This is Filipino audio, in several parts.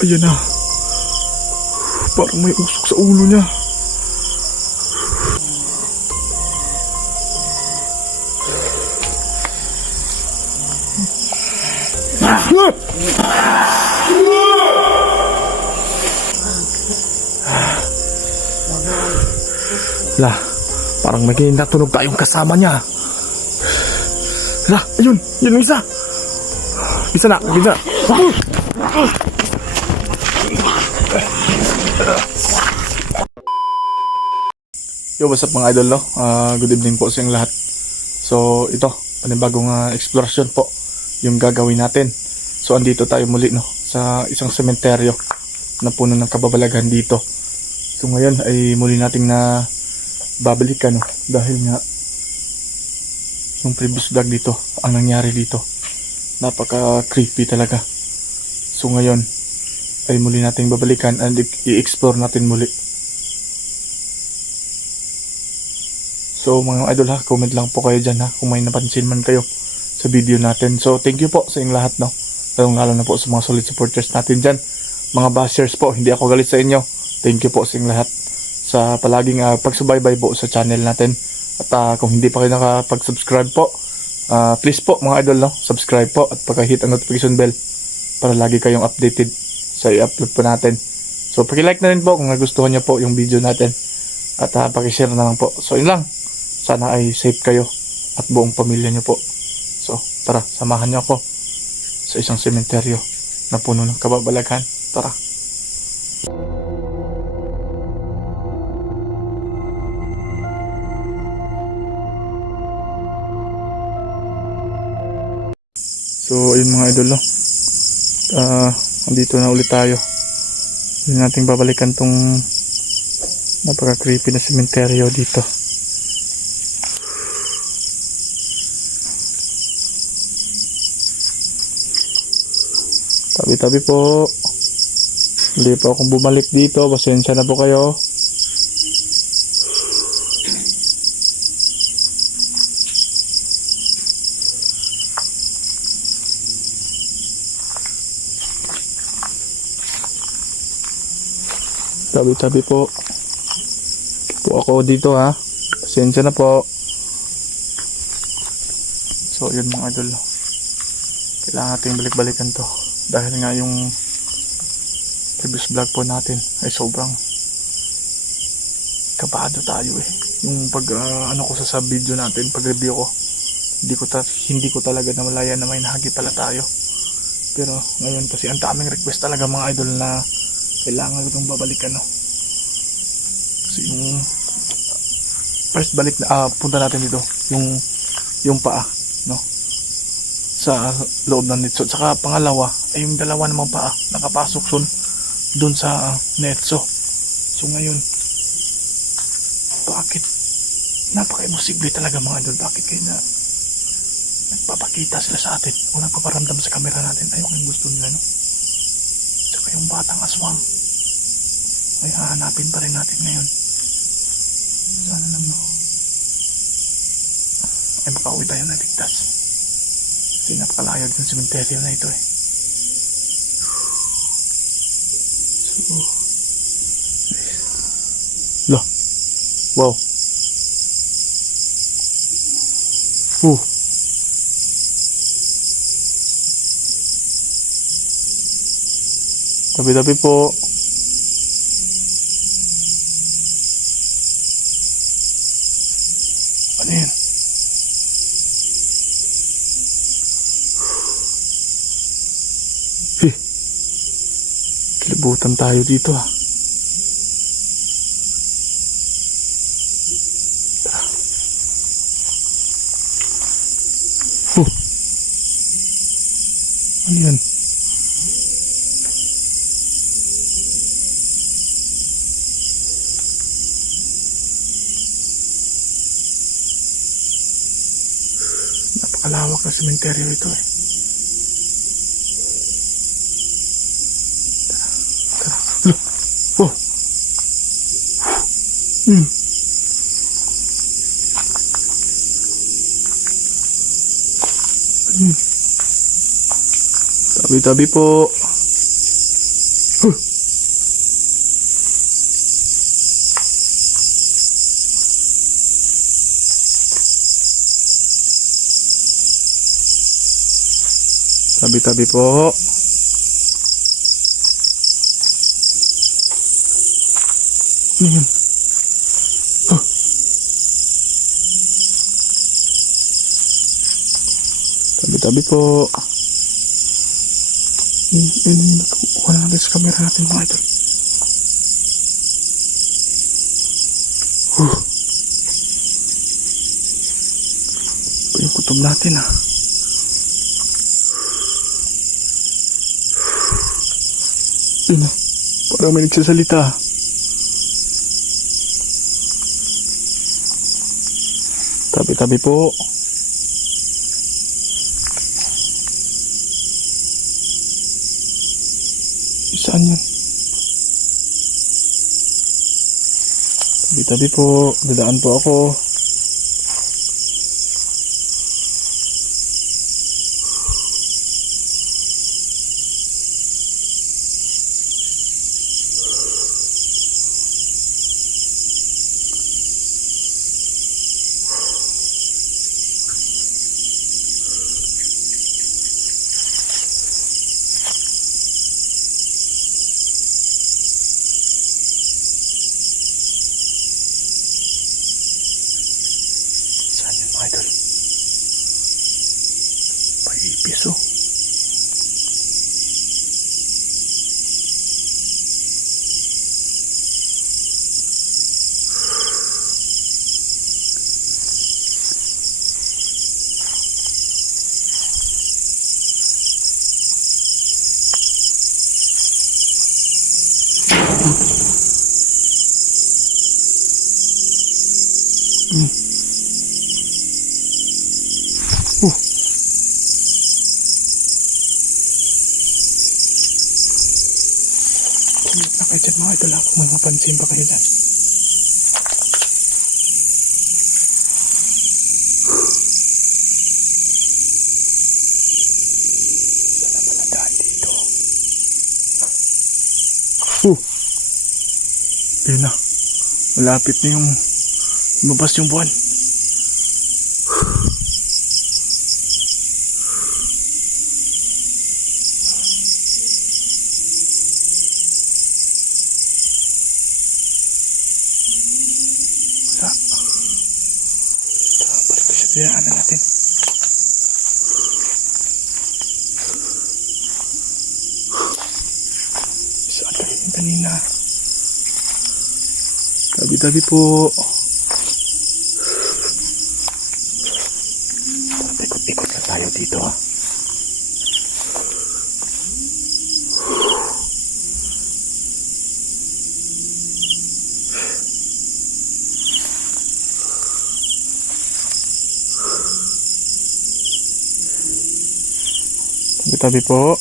Ayan na. Parang may usok sa ulo niya. Lah, parang may natunog tayong kasama niya. Lah, ayun, yun ang isa. Isa na. Yo, what's up mga idol, no? Good evening po sa inyong lahat. So, ito, panibagong eksplorasyon po yung gagawin natin. So, andito tayo muli, no? Sa isang sementeryo na puno ng kababalaghan dito. So, ngayon ay muli nating na babalikan, no? Dahil nga yung previous vlog dito, ang nangyari dito, napaka creepy talaga. So, ngayon ay muli nating babalikan and i-explore natin muli. So mga idol ha, comment lang po kayo dyan ha kung may napansin man kayo sa video natin. So thank you po sa inyong lahat, no? Lalo na po sa mga solid supporters natin dyan. Mga bashers po, hindi ako galit sa inyo. Thank you po sa inyong lahat sa palaging pagsubaybay po sa channel natin. At kung hindi pa kayo nakapag-subscribe po, please po mga idol, no? Subscribe po at pag-hit ang notification bell para lagi kayong updated sa i-upload po natin. So paki-like na rin po kung nagustuhan niyo po yung video natin. At paki-share na lang po. So yun lang. Sana ay safe kayo at buong pamilya nyo po. So, tara, samahan nyo ako sa isang sementeryo na puno ng kababalaghan. Tara. So, ayun mga idol, no? Andito na ulit tayo. Hindi natin babalikan tong napaka-creepy na sementeryo dito. Tabi-tabi po. Hindi po akong bumalik dito. Pasensya na po kayo. Tabi-tabi po. Po ako dito ha. Pasensya na po. So yun mga idol. Kailangan natin balik-balikan to. Dahil nga yung previous vlog po natin ay sobrang kabado tayo eh. Yung pag ano ko sa video natin, pag review ko, hindi ko talaga namalaya na may nahagi pala tayo. Pero ngayon kasi ang daming request talaga mga idol na kailangan itong babalikan, no? Kasi yung first balik na punta natin dito, yung paa, no? Sa loob ng netso. Saka pangalawa ay yung dalawa namang paa nakapasok dun sa netso. So ngayon, bakit napaka-imposible talaga mga idol? Bakit kayo na nagpapakita sila sa atin o nagpaparamdam sa camera natin ay yung gusto nila, no? Saka yung batang aswang ay hahanapin pa rin natin ngayon. Sana lang, no? Ay makauwi tayo na ligtas. Kasi napakalayag ng sementeryo na ito eh. So, lah, wow. Tabi-tabi po. Ano yan? Kilibutan tayo dito ha. Ano yan? Napakalawak na sementeryo ito eh. Oh. Tabi-tabi po. Huh. Tabi-tabi po. Ano yun? Huh. Tabi-tabi po. Yun, nakuha na natin sa camera natin mga idol. Ito yung kutob natin ah. Yun ah. Parang may nagsasalita. Tabi-tabi po. Saan yun? Tabi-tabi po. Dadaan po ako. Saan yun mga idol? Paipis oh. Kumit na kayo dyan mga idol ha, kung may mapansin pa kayo dyan. Saan na pala daan dito? Yun na. Malapit na yung lumabas yung buwan. Wala. Tara, balik ko siya. Dinaanan natin. Saan tayo yung kanina? Tabi-tabi po. Ikot-ikot lang tayo dito ha. Tabi-tabi po.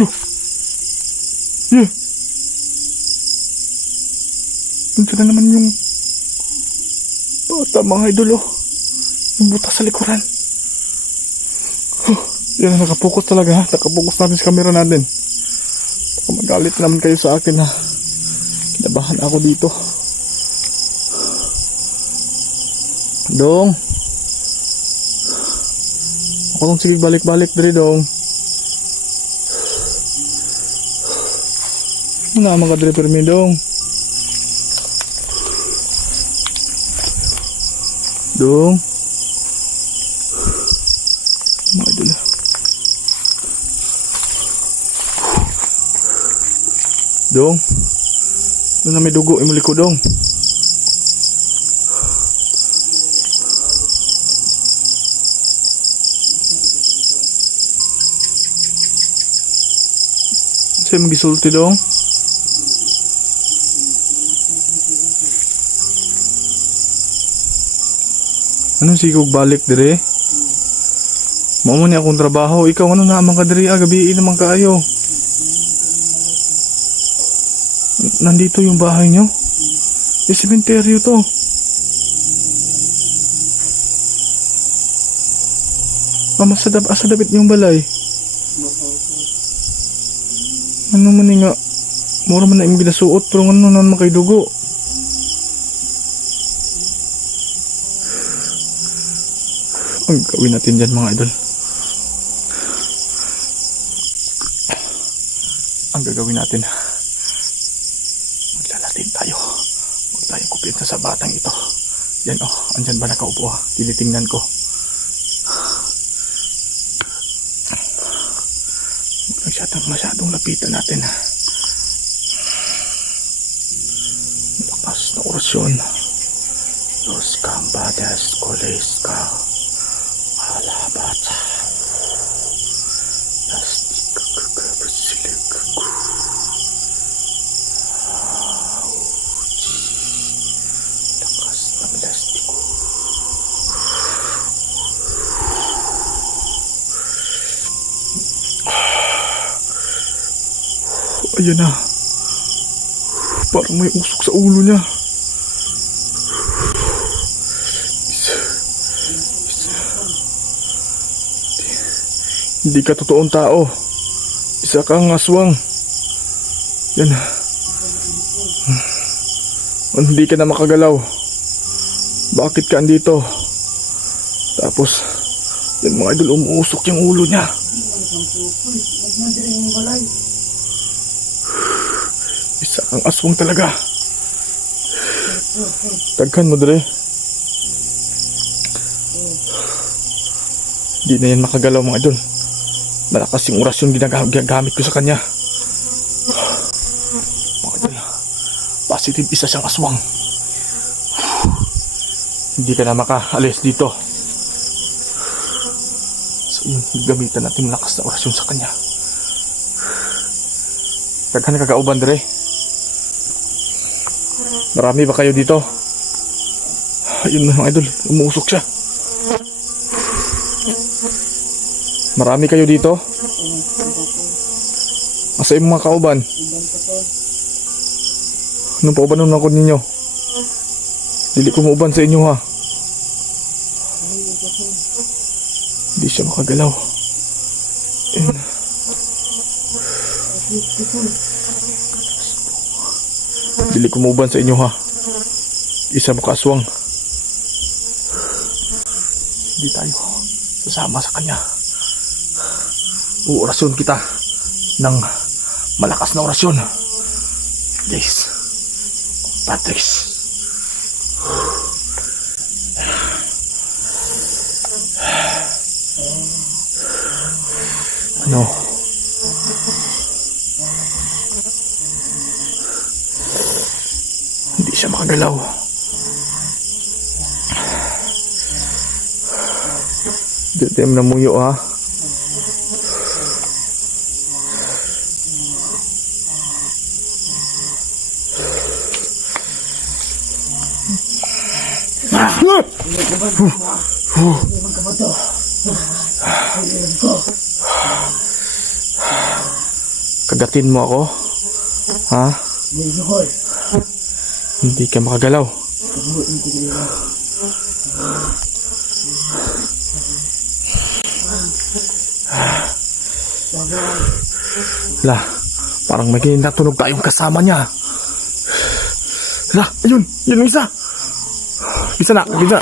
Look! Yeah! Ito na naman yung bata mga idol oh. Yung butas sa likuran. Yan, nakapokus talaga ha. Nakapokus natin sa camera natin. Baka magalit naman kayo sa akin ha. Kinabahan ako dito. Dong. Ako nung sige balik-balik dali dong. Ano naman ka dali permi dong. Dong. Mga idol ha. Dong. Doon na may dugo, imuli ko dong. Sa'yo magisulti dong. Anong sigog balik dire? Mao ni akong trabaho. Ikaw ano naman ka dire? Gabi naman kaayo. Nandito yung bahay nyo? Eh, sementeryo to. Asa dabit yung balay? ano man nga. Mura man na yung ginasuot. Pero ano naman kay dugo. Ang gawin natin dyan mga idol. Ang gagawin natin. Maglalatin tayo. Huwag tayong kumpiyansa sa batang ito. Yan oh. Andyan ba nakaupo ha? Tinitingnan ko. Masyadong lapitan natin. Malakas na orasyon. Los Cambadas Coleska Alabata Lastik lakas na milastiko. Ayan na. Parang may usok sa ulo niya. Hindi ka totoong tao. Isa kang aswang. Yan. Hindi ka na makagalaw. Bakit ka andito? Tapos, yan mga idol, umuusok yung ulo niya. Isa kang aswang talaga. Tagkan mo dre. Hindi na yan makagalaw mga idol. Malakas yung orasyon ginagamit ko sa kanya. Mga idol, positive isa siyang aswang. Hindi ka na makaalis dito. So yun, gamitan natin malakas na orasyon sa kanya. Tagkan na kagauban dre. Marami ba kayo dito? Ayun na mga idol, umuusok siya. Marami kayo dito? Asa yung mga kauban? Anong paubanon ako ninyo? Dili ko mauban sa inyo ha. Hindi siya makagalaw. And dili ko mauban sa inyo ha. Isa makaswang. Hindi tayo sasama sa kanya. Orasyon kita ng malakas na orasyon. Yes. Patrice. Ano? Hindi siya makagalaw. Dito na muyo ha. Kagatin mo ako? Ha? Hindi ka makagalaw. Lah, parang may natunog tayong kasama niya. Lah, ayun, yun ang isa. Bisa na, bisa.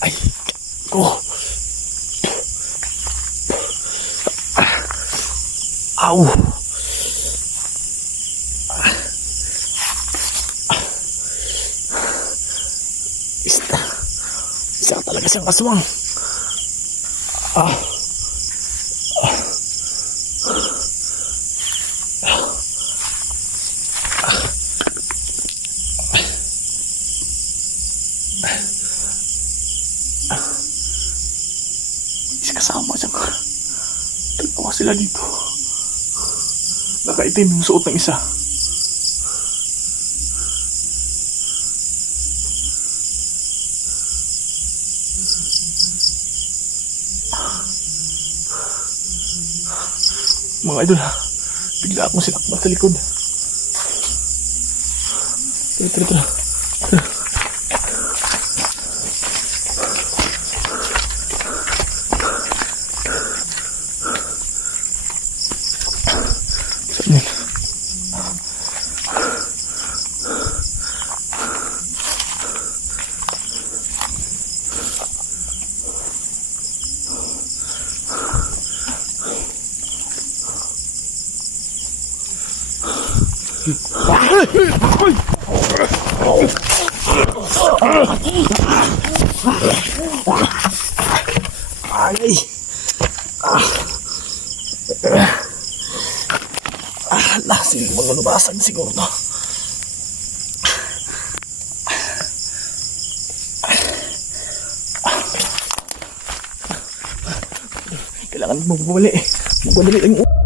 Ay, ko. Au. Isa talaga siyang aswang. Isa kasama siya. Dalawa sila dito. Nakaitim yung suot ng isa. Mga idol, bigla akong sinakmal sa likod. Tara. Saan yun? Ay! Sige, magalubasag siguro to. Kailangan mo bumuli. Magwadali ang